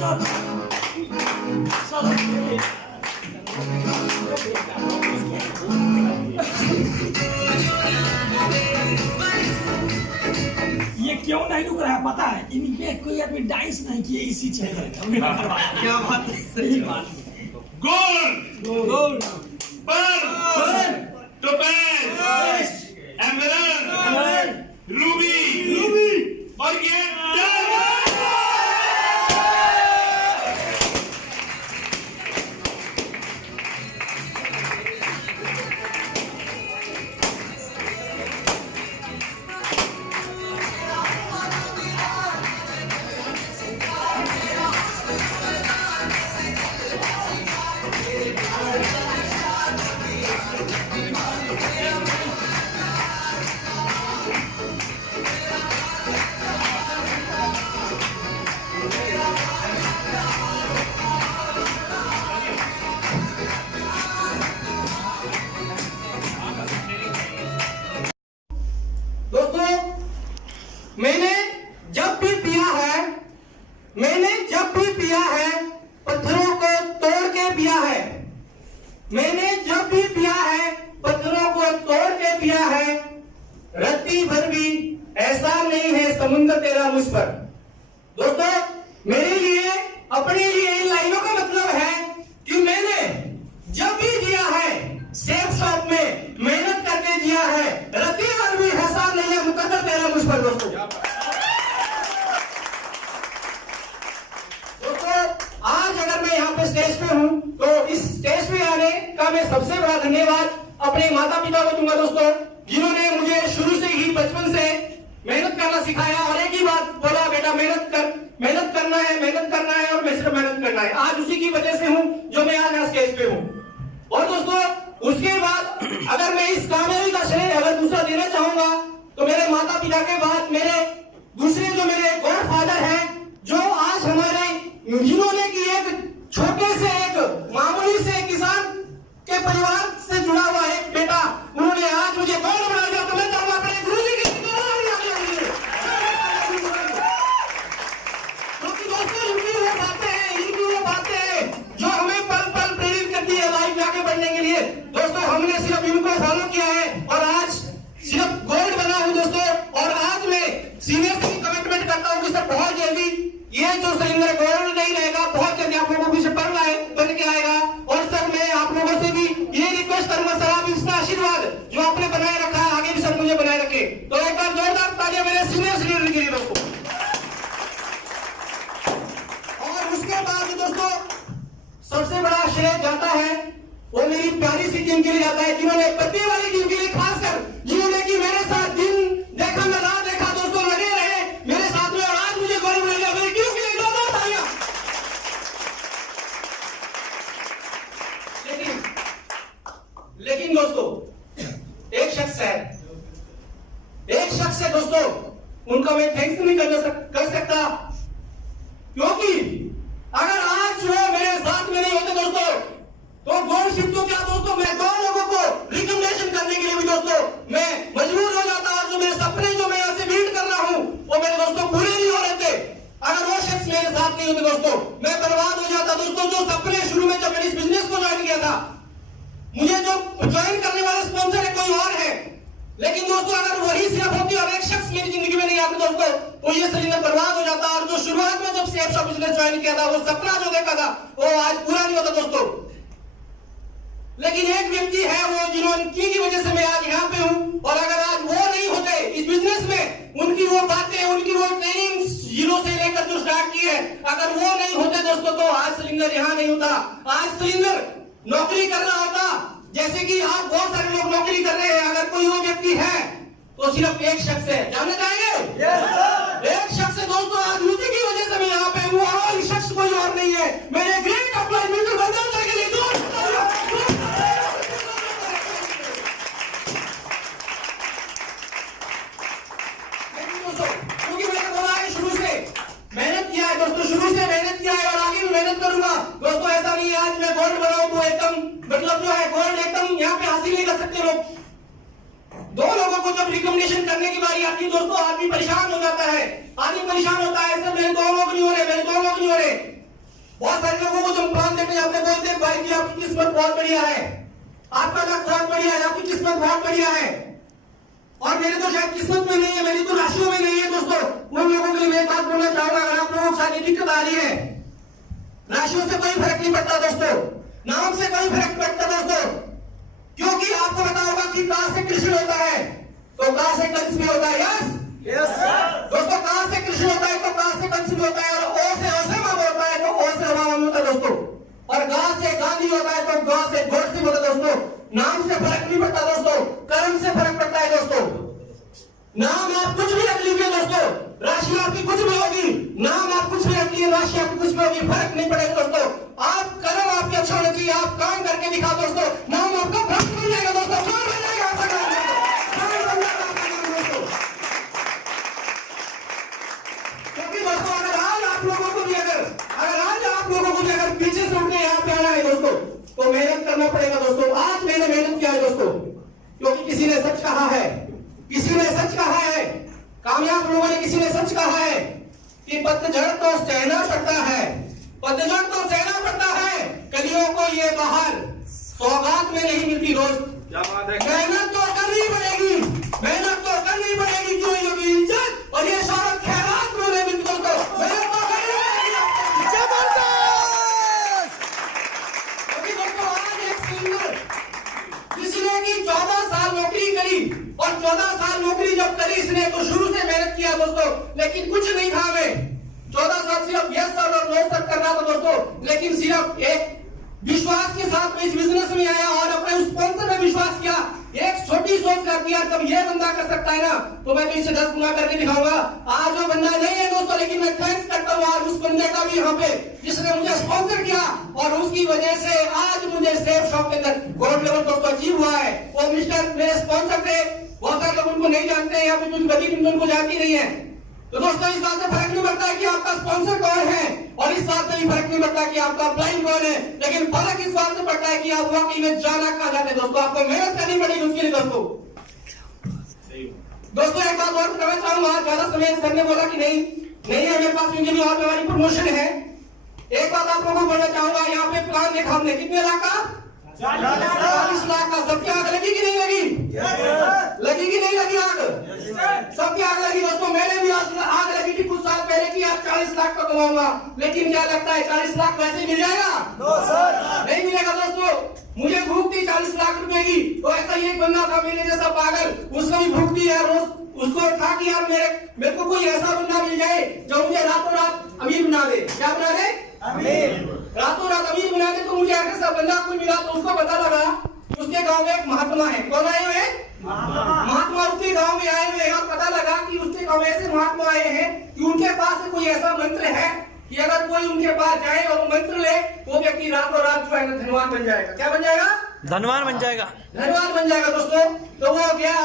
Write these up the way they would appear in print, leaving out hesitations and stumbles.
ये क्यों नहीं रुक रहा है पता है? इनके कोई आदमी डांस नहीं किए इसी चेहरे क्या बात है? सही बात। गोल्ड गोल्ड पर टोपेज एमराल्ड रूबी और ये मैंने जब भी पिया है पत्थरों को तोड़ के पिया है। मैंने जब भी पिया है पत्थरों को तोड़ के पिया है। रत्ती भर भी ऐसा नहीं है समुद्र तेरा मुझ पर। दोस्तों मेरे लिए अपने लिए इन लाइनों का मतलब है कि मैंने जब भी जिया है सेफ शॉप में मेहनत करके जिया है। रत्ती भर भी ऐसा नहीं है मुकद्दर तेरा मुझ पर। दोस्तों आज अगर मैं यहाँ पे स्टेज पे हूँ तो इस स्टेज पे आने का मैं सबसे बड़ा धन्यवाद अपने माता पिता को दूंगा दोस्तों, जिन्होंने मुझे शुरू से ही बचपन से मेहनत करना सिखाया और एक ही बात बोला, बेटा मेहनत करना है और मैं सिर्फ मेहनत करना है। आज उसी की वजह से हूँ जो मैं आज स्टेज पे हूँ। और दोस्तों उसके बाद अगर मैं इस कामयाबी का श्रेय अगर दूसरा देना चाहूंगा तो मेरे माता पिता के बाद मेरे दूसरे जो मेरे गॉड फादर हैं, जो आज हमारे जिन्होंने की एक छोटे से एक मामूली से किसान के परिवार से जुड़ा हुआ एक बेटा, उन्होंने आज मुझे गॉड बना दिया। तो मैं चाहूंगा अपने गुरुजी की क्योंकि दोस्तों इनकी वो बातें हैं जो हमें पल पल प्रेरित करती है लाइफ में आगे बढ़ने के लिए। दोस्तों हमने सिर्फ इनको फॉलो किया है और आज सिर्फ गोल्ड बना हूं दोस्तों। और आज मैं सीनियर से कमिटमेंट करता हूं कि सर बहुत जल्दी ये जो सिलेंडर गोल्ड नहीं रहेगा, बहुत जल्दी आप लोगों को बन के आएगा। और सर मैं आप लोगों से भी ये रिक्वेस्ट करूंगा, सर आप इसका आशीर्वाद जो आपने बनाए रखा है आगे भी सब मुझे बनाए रखे। तो एक बार जोरदार तालियां मेरे सीनियर सिलेंडर के लिए दोस्तों। और उसके बाद दोस्तों सबसे बड़ा श्रेय जाता है वो मेरी प्यारी सी टीम के लिए जाता है, जिन्होंने पत्ती वाली टीम के लिए खासकर जिन्होंने की मेरे साथ दिन देखा मैं रात देखा दोस्तों, लगे रहे मेरे साथ में और आज मुझे गोल्ड मिल गया। मेरी टीम के लिए जोरदार तालियां। लेकिन दोस्तों एक शख्स है दोस्तों, उनका मैं थैंक्स नहीं कर सकता, क्योंकि अगर आज वो मेरे साथ में नहीं होते दोस्तों तो गोल्ड शिप तो क्या दोस्तों, मैं 2 लोगों को रिकमेंडेशन करने के लिए भी दोस्तों मैं मजबूर हो जाता। और जो मेरे सपने जो मैं यहाँ से लीड कर रहा हूँ वो मेरे दोस्तों पूरे नहीं हो रहे थे। अगर वो शख्स मेरे साथ नहीं होते दोस्तों मैं बर्बाद हो जाता। दोस्तों जो सपने शुरू में जब मैंने इस बिजनेस को ज्वाइन किया था, मुझे जो ज्वाइन करने वाले स्पॉन्सर है कोई और है, लेकिन दोस्तों अगर वही सिर्फ होती और एक शख्स मेरी जिंदगी में नहीं आता दोस्तों तो ये सिलेंडर बर्बाद हो जाता। और जो शुरुआत में जब सेफ शॉप बिजनेस ज्वाइन किया था वो सपना जो देखा था वो आज पूरा नहीं होता दोस्तों। लेकिन एक व्यक्ति है वो जिनकी वजह से मैं आज यहाँ पे हूँ। और अगर आज वो नहीं होते इस बिजनेस में, उनकी वो बातें उनकी वो ट्रेनिंग जीरो से लेकर जो स्टार्ट की है, अगर वो नहीं होते दोस्तों तो आज सिलेंडर यहाँ नहीं होता। आज सिलेंडर नौकरी कर रहा होता जैसे कि आप बहुत सारे लोग नौकरी कर रहे हैं। अगर कोई वो व्यक्ति है तो सिर्फ एक शख्स है, जानना चाहेंगे? एक शख्स है दोस्तों, आज उसी की वजह से मैं यहाँ पे हूँ और शख्स कोई और नहीं है। मेरे ग्रेट अप्लाई मिलकर बंदर के लिए दोस्तों ऐसा नहीं है आज मैं गोल्ड बनाऊं तो एकदम मतलब जो है गोल्ड एकदम यहाँ पे हासिल नहीं कर सकते लोग। 2 लोगों को जब रिकमेंडेशन करने की बारी आती है दोस्तों आदमी परेशान हो जाता है, आदमी परेशान होता है, ऐसे मेरे 2 लोग नहीं हो रहे, मेरे 2 लोग नहीं हो रहे। बहुत सारे लोगों को जब प्लान देखने जाते हैं बोलते हैं भाई जी आपकी किस्मत बहुत बढ़िया है, आपका लक बहुत बढ़िया है, आपकी किस्मत बहुत बढ़िया है। और मेरे तो शायद किस्मत में नहीं है, मेरी तो राशियों में नहीं है। दोस्तों उन लोगों के लिए मैं बात बोलना चाहूंगा, अगर आप लोगों के साथ दिक्कत आ रही है, राशियों से कोई फर्क नहीं पड़ता दोस्तों, नाम से कोई फर्क नहीं पड़ता दोस्तों, क्योंकि आपको पता होगा कि कहां से कृष्ण होता है तो कहां से कंस भी होता है। यस दोस्तों, कहां से कृष्ण होता है तो कहां से कंस भी होता है, और ओ से ओसेमा होता है तो ओ से हवामान होता है दोस्तों, और गा से गांधी होता है तो गा से गोडसे होता है दोस्तों। नाम से फर्क नहीं पड़ता दोस्तों, कर्म से फर्क पड़ता है दोस्तों। नाम आप कुछ भी रख लीजिए दोस्तों, राशि आपकी कुछ भी होगी, नाम आप कुछ भी रख लीजिए, राशि आपकी कुछ भी होगी, फर्क नहीं पड़ेगा दोस्तों। आप कर्म आपके अच्छा होना चाहिए, आप काम करके दिखा दोस्तों, नाम आपका भ्रष्ट हो जाएगा दोस्तों, कौन बन जाएगा आपका नाम दोस्तों। क्योंकि दोस्तों अगर आज आप लोगों को भी अगर पीछे से उठके यहाँ पे आना है दोस्तों तो मेहनत करना पड़ेगा दोस्तों। आज मैंने मेहनत किया है दोस्तों, क्योंकि किसी ने सच कहा है, किसी ने सच कहा है, कामयाब लोगों ने किसी ने सच कहा है कि पतझड़ तो सहना पड़ता है, पतझड़ तो सहना पड़ता है, कलियों को ये बाहर सौगात में नहीं मिलती दोस्त। मेहनत तो करनी पड़ेगी, मेहनत तो करनी पड़ेगी, क्यों योगी इज्जत और ये शौहरत खैरात में नहीं मिलती दोस्तों, मेहनत तो करनी पड़ेगी। क्योंकि दोस्तों आज एक सिंगर जिसने की 14 साल नौकरी करी, और 14 साल नौकरी जब करी इसने तो शुरू से मेहनत किया दोस्तों, लेकिन कुछ नहीं था हमें। 14 साल सिर्फ यस सर और नो सर कर रहा था दोस्तों, लेकिन सिर्फ एक विश्वास के साथ में इस बिजनेस में आया और अपने उस स्पॉन्सर में विश्वास किया, एक छोटी सोच कर किया। जब ये बंदा कर सकता है ना तो मैं तो इसे 10 गुना करके दिखाऊंगा। आज वो बंदा नहीं है दोस्तों, लेकिन मैं थैंक्स करता हूँ आज उस बंदे का भी यहाँ पे जिसने मुझे स्पॉन्सर किया, और उसकी वजह से आज मुझे सेफ शॉप के अंदर गोल्ड लेवल दोस्तों अचीव हुआ है। वो मिस्टर मेरे स्पॉन्सर थे, बहुत सारे लोग उनको नहीं जानते हैं या फिर कुछ गली उनको जानती नहीं है। तो दोस्तों इस बात से फर्क नहीं पड़ता कि आपका स्पॉन्सर कौन है, और इस बात से भी फर्क नहीं पड़ता कि आपका अपलाइन कौन है, लेकिन फर्क इस बात से पड़ता है कि आप वाकई में जाना कहां जाते हैं दोस्तों। आपको मेहनत करनी पड़ेगी उसके लिए दोस्तों। दोस्तों एक बात और कहना चाहूंगा, ज्यादा समय सर ने बोला कि नहीं है मेरे पास, क्योंकि भी और हमारी प्रमोशन है। एक बात आप लोगों को बोलना चाहूंगा, यहाँ पे प्लान देखा हमने कितने लाख का, 40 लाख का। सबकी आग लगी कि नहीं लगी, लगी कि नहीं लगी आग, सबकी आग लगी दोस्तों। मैंने भी आग लगी थी कुछ साल पहले की, आज 40 लाख का कमाऊंगा, लेकिन क्या लगता है 40 लाख वैसे मिल जाएगा, नहीं मिलेगा दोस्तों। मुझे भूख थी 40 लाख रुपए की, तो ऐसा ही एक बंदा था मेरे जैसा पागल, उसको भी भूख थी यार, उसको था कि यार मेरे को कोई ऐसा बंदा मिल जाए जो मुझे रातों रात अमीर बना दे। क्या बना दे, रातों रात अमीर बना दे। तो मुझे ऐसा बंदा कोई मिला, तो उसको पता लगा उसके गांव में एक महात्मा है। कौन आए हुए हैं, महात्मा उसके गांव में आए हुए हैं, और पता लगा कि उसके गांव में ऐसे महात्मा आए हैं कि उनके पास कोई ऐसा मंत्र है कि अगर कोई उनके पास जाए और मंत्र ले तो व्यक्ति रातों रात जो है ना धनवान बन जाएगा। क्या बन जाएगा, धनवान बन जाएगा, धनवान बन जाएगा दोस्तों। तो वो गया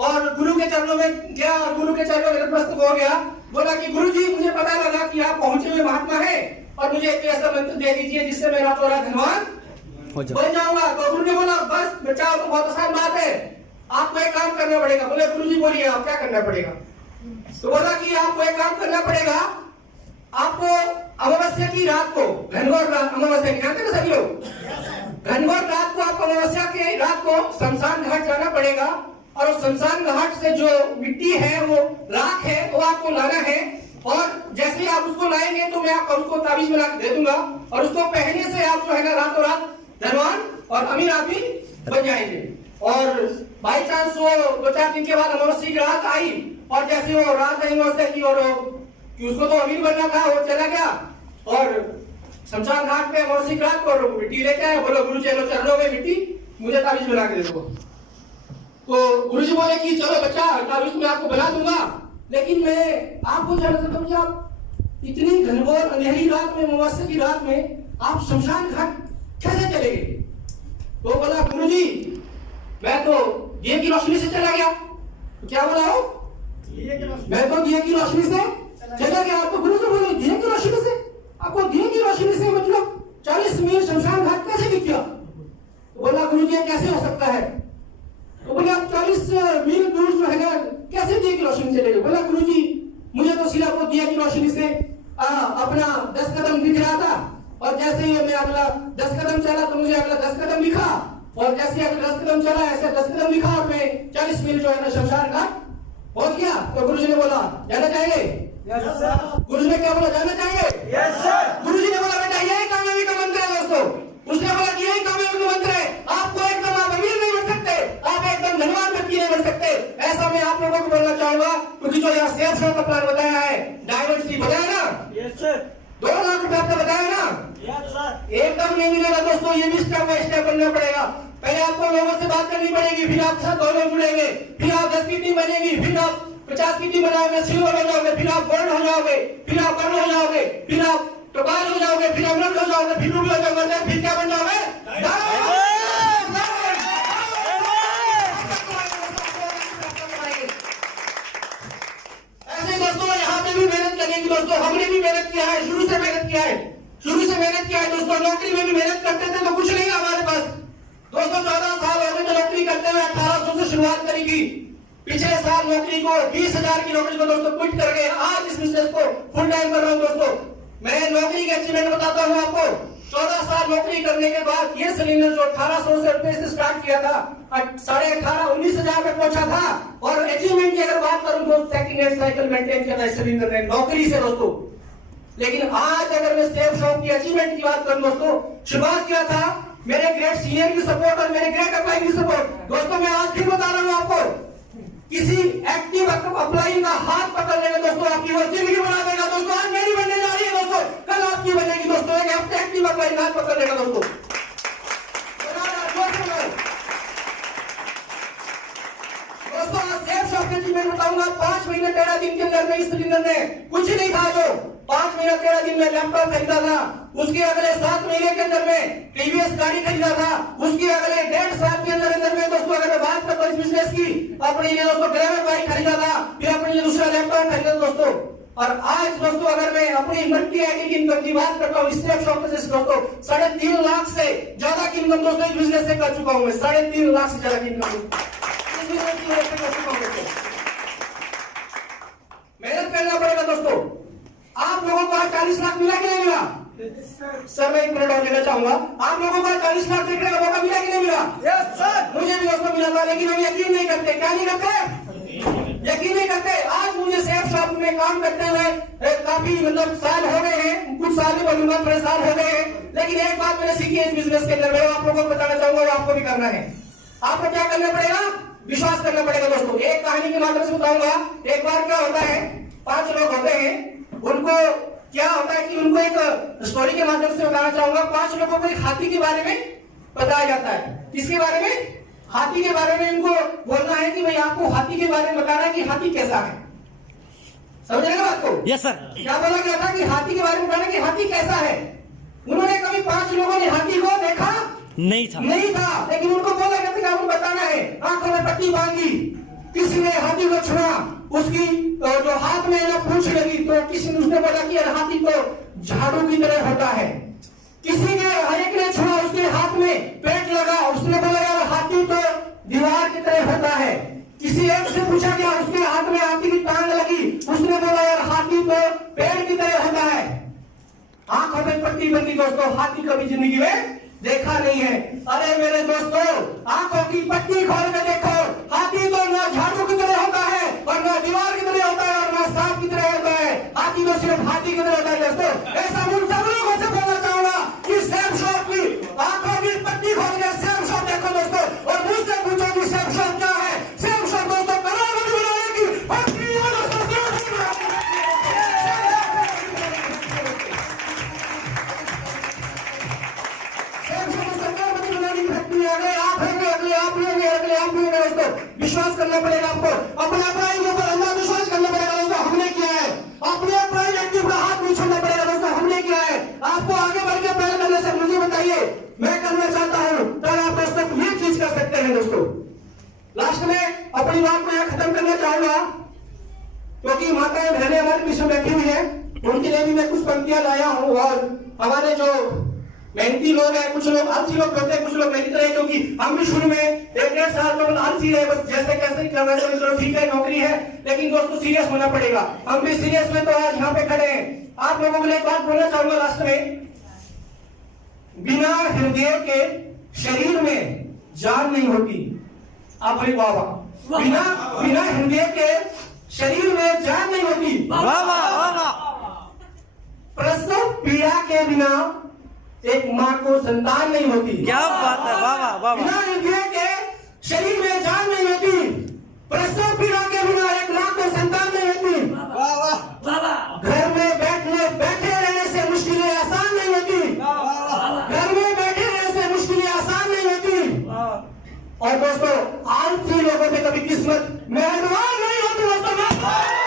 और गुरु के चरणों में गया, और गुरु के चरणों में नतमस्तक हो गया, बोला कि गुरु जी मुझे पता लगा कि आप पहुंचे हुए महात्मा है, और मुझे एक ऐसा मंत्र दे दीजिए जिससे मैं रातों रात धनवान बन जाऊंगा। तो गुरु ने बोला बस बेटा तो बहुत आसान बात है, आपको एक काम करना पड़ेगा। बोले गुरु जी बोलिए आप क्या करना पड़ेगा। तो बोला कि आपको एक काम करना पड़ेगा, आपको अमावस्या की रात को, घनघोर रात, अमावस्या की जानते ना सभी लोग, घनघोर रात को आपको अमावस्या की रात को शमशान घाट जाना पड़ेगा, और उस शमशान घाट से जो मिट्टी है वो राख है वो आपको लाना है, और जैसे ही आप उसको लाएंगे तो मैं आपको उसको ताबीज बना के दे दूंगा, और उसको पहनने से आप जो है ना रातों रात धनवान और अमीर आदमी बन जाएंगे। और बाई चांस वो 2-4 दिन के बाद अमावस्या की रात आई, और जैसे वो रात आई अमावस्या की, और कि उसको तो अमीर बनना था, वो चला गया और शमशान घाट पे अमावस्या की रात को मिट्टी लेके आया। बोलो गुरु चलो चरणों में मिट्टी मुझे ताबीज बना के दे दो। तो गुरु जी बोले कि चलो बच्चा ताबीज मैं आपको बना दूंगा, लेकिन मैं आपको जानना चाहता हूँ कि आप इतनी घनघोर अंधेरी रात में, अमावस्या की रात में आप शमशान घाट कैसे चले गए। तो बोला गुरुजी मैं तो दिए की रोशनी से चला गया। तो क्या बोला हो, मैं तो दिए की रोशनी से चला गया। आपको गुरु जी बोले दिए की रोशनी से, आपको दिए की रोशनी से मतलब 40 मील शमशान घाट कैसे दिख गया। तो बोला गुरु जी कैसे हो सकता है। तो बोले आप 40 मील दूर जो है ना कैसे दिए की रोशनी चले गए। बोला गुरु जी मुझे तो सिर्फ वो दिए की रोशनी से अपना 10 कदम दिख रहा था, और जैसे ही मैं अगला 10 कदम चला तो मुझे अगला 10 कदम लिखा, और जैसे ही अगला 10 कदम चला ऐसे 10 कदम लिखा, और मैं 40 मील जो है ना शमशान घाट पहुंच गया। तो गुरुजी ने बोला जाना चाहिए? गुरुजी ने क्या बोला? जाना चाहिए। गुरुजी ने बोला बेटा यही कामयाबी का मंत्र है दोस्तों। उसने बोला कि यही कामयाबी का मंत्र है। आपको एकदम आप अमीर नहीं बन सकते, आप एकदम धनवान व्यक्ति नहीं बन सकते। ऐसा मैं आप लोगों को बोलना चाहूंगा, क्योंकि जो यहाँ सेफ शो का प्लान बताया है, डायवर्सिटी बताया ना, 2 लाख रुपए आपका बताया ना, एकदम नहीं मिलेगा दोस्तों। ये भी स्टेप बाय स्टेप बनना पड़ेगा। पहले आपको लोगों से बात करनी पड़ेगी, फिर आप साथ और लोग जुड़ेंगे, फिर आप 10 की टीम बनेगी, फिर आप 50 की टीम बनाओगे, सिल्वर हो जाओगे, फिर आप गोल्ड हो जाओगे, फिर आप गोल्ड हो जाओगे, फिर आप टोबाल हो जाओगे, फिर अमरत हो जाओगे, फिर रूबी हो जाओगे, फिर क्या बन जाओगे? ऐसे दोस्तों यहाँ पे भी मेहनत लगेगी दोस्तों। हमने भी मेहनत किया है, शुरू से मेहनत किया है, दोस्तों। नौकरी में भी मेहनत करते थे तो कुछ नहीं हमारे पास दोस्तों। 14 साल हो गए तो नौकरी करते हुए 1800 से शुरुआत करी थी। पिछले साल नौकरी को 20,000 की नौकरी को दोस्तों क्विट करके आज इस बिजनेस को फुल टाइम कर रहा हूँ दोस्तों। मैं नौकरी के अचीवमेंट बताता हूँ आपको। 14 साल नौकरी करने के बाद ये सिलेंडर जो 1800 रुपए से स्टार्ट किया था, 18,500 19,000 पे पहुंचा था। और अचीवमेंट की अगर बात करूं तो सेकंड हैंड साइकिल मेंटेन किया था इस सिलेंडर ने नौकरी से दोस्तों। लेकिन आज अगर मैं सेफ शॉप की अचीवमेंट की बात करूं दोस्तों, शुरुआत किया था मेरे ग्रेट सीनियर की सपोर्ट और मेरे ग्रेट अप्लाई की सपोर्ट। दोस्तों मैं आज फिर बता रहा हूं आपको, किसी एक्टिव अप्लाई का हाथ पकड़ लेगा दोस्तों, आपकी वो जिंदगी बना देगा दोस्तों। आज मेरी बनने जा रही है दोस्तों, कल आपकी बनेगी दोस्तों। एक हफ्ते एक्टिव अप्लाई का हाथ पकड़ लेगा दोस्तों। दोस्तों आज सेफ शॉप की अचीवमेंट बताऊंगा। 5 महीने 13 दिन के अंदर में इस सिलेंडर ने कुछ नहीं था जो 5 महीने 13 दिन में लैपटॉप खरीदा था, उसके अगले 7 महीने के अंदर में टीवीएस गाड़ी खरीदा था, उसके अगले 1.5 साल के अंदर में दोस्तों अगर मैं बात करता हूँ इस बिजनेस की, अपने लिए दोस्तों ग्लैमर बाइक खरीदा था, फिर अपने लिए दूसरा लैपटॉप खरीदा दोस्तों। और आज दोस्तों अगर मैं अपनी मल्टी आईडी इनकम की बात करता हूँ इस शॉप से दोस्तों 3.5 लाख से ज्यादा की इनकम दोस्तों इस बिजनेस से कर चुका हूँ मैं। 3.5 लाख से ज्यादा की इनकम मेहनत करना पड़ेगा दोस्तों। आप लोगों को 40 लाख मिला कि नहीं मिला? सर मैं 1 मिनट और लेना चाहूंगा। आप लोगों को 40 लाख देखने का मौका मिला कि नहीं मिला? Yes sir. मुझे भी दोस्तों मिला था, लेकिन हम यकीन नहीं करते। क्या नहीं करते? यकीन नहीं करते। आज मुझे सेफ शॉप में काम करते हुए काफी मतलब साल हो गए हैं, कुछ साल नहीं बोलूंगा, थोड़े साल हो गए हैं। लेकिन एक बात मैंने सीखी है इस बिजनेस के अंदर, मैं आप लोगों को बताना चाहूंगा, वो आपको भी करना है। आपको क्या करना पड़ेगा? विश्वास करना पड़ेगा दोस्तों। एक कहानी के माध्यम से बताऊंगा। एक बार क्या होता है, 5 लोग होते हैं, उनको क्या होता है कि उनको एक स्टोरी के माध्यम से बताना चाहूंगा। 5 लोगों को एक हाथी के बारे में बताया जाता है। किसके बारे में? हाथी के बारे में इनको बोलना है कि भाई आपको हाथी के बारे में बताना है कि हाथी कैसा है। समझ रहे बात को? Yes sir. क्या बोला गया था कि हाथी के बारे में बताना कि हाथी कैसा है। उन्होंने कभी 5 लोगों ने हाथी को देखा नहीं था, लेकिन उनको बोला गया था कि आपको बताना है। आंखों में पट्टी बांधी, किसी ने हाथी को छुआ, उसकी जो हाथ में ना पूंछ लगी, तो किसी ने उसने बोला कि हाथी तो झाड़ू की तरह होता है। किसी ने एक ने छुआ, उसके हाथ में पेट लगा, उसने बोला यार हाथी तो दीवार की तरह होता है। किसी एक से पूछा गया, उसके हाथ में हाथी की टांग लगी, उसने बोला यार हाथी तो पेड़ की तरह होता है। आंखों में पट्टी बंदी दोस्तों, हाथी कभी जिंदगी में देखा नहीं है। अरे मेरे दोस्तों, आंखों की पट्टी खोल के देखो, हाथी तो ना झाड़ू की तरह होता है, और ना दीवार की तरह होता है, और ना सांप की तरह होता है। हाथी तो सिर्फ हाथी की तरह होता है दोस्तों। ऐसा उन सब लोगों से बोलना चाहूंगा कि सेफ शॉप की आंखों की पट्टी खोल के सेफ शॉप देखो दोस्तों, और मुझसे पूछो कि सेफ शॉप क्या है। सेफ शॉप दोस्तों करोड़पति बनाने की फैक्ट्री है दोस्तों। विश्वास करना पड़ेगा आपको, अपने अपराध के ऊपर अंधा विश्वास करना पड़ेगा दोस्तों। हमने किया है, अपने अपराध एक्टिव का हाथ नहीं छोड़ना पड़ेगा दोस्तों। हमने किया है। आपको आगे बढ़ के पहले करने से मुझे बताइए, मैं करना चाहता हूं, तब आप दोस्तों ये चीज कर सकते हैं दोस्तों। लास्ट में अपनी बात को यहाँ खत्म करना चाहूंगा, क्योंकि माताएं बहनें हमारे पीछे बैठी हुई है, उनके लिए भी मैं कुछ पंक्तियां लाया हूँ। और हमारे जो मेहनती लोग हैं, कुछ लोग आलसी लोग होते हैं, कुछ लोग मेहनती रहे, क्योंकि हम भी शुरू में 1.5 साल तो आलसी रहे, बस जैसे कैसे करना चाहिए, चलो ठीक है नौकरी है, लेकिन दोस्तों सीरियस होना पड़ेगा। हम भी सीरियस में तो आज यहाँ पे खड़े हैं। आप लोगों के लिए एक बात बोलना चाहूंगा लास्ट में, बिना हृदय के शरीर में जान नहीं होती। आप बोले वाह वाह। बिना हृदय के शरीर में जान नहीं होती। प्रसव पीड़ा के बिना एक माँ को संतान नहीं होती। क्या बात है, वाह वाह वाह। बिना हृदय के शरीर में जान नहीं होती। प्रसव पीड़ा के बिना एक माँ को संतान नहीं होती। घर में बैठे रहने से मुश्किलें आसान नहीं होती। घर में बैठे रहने से मुश्किलें आसान नहीं होती। और दोस्तों, आलसी लोगों पे कभी किस्मत मेहरबान नहीं होती दोस्तों।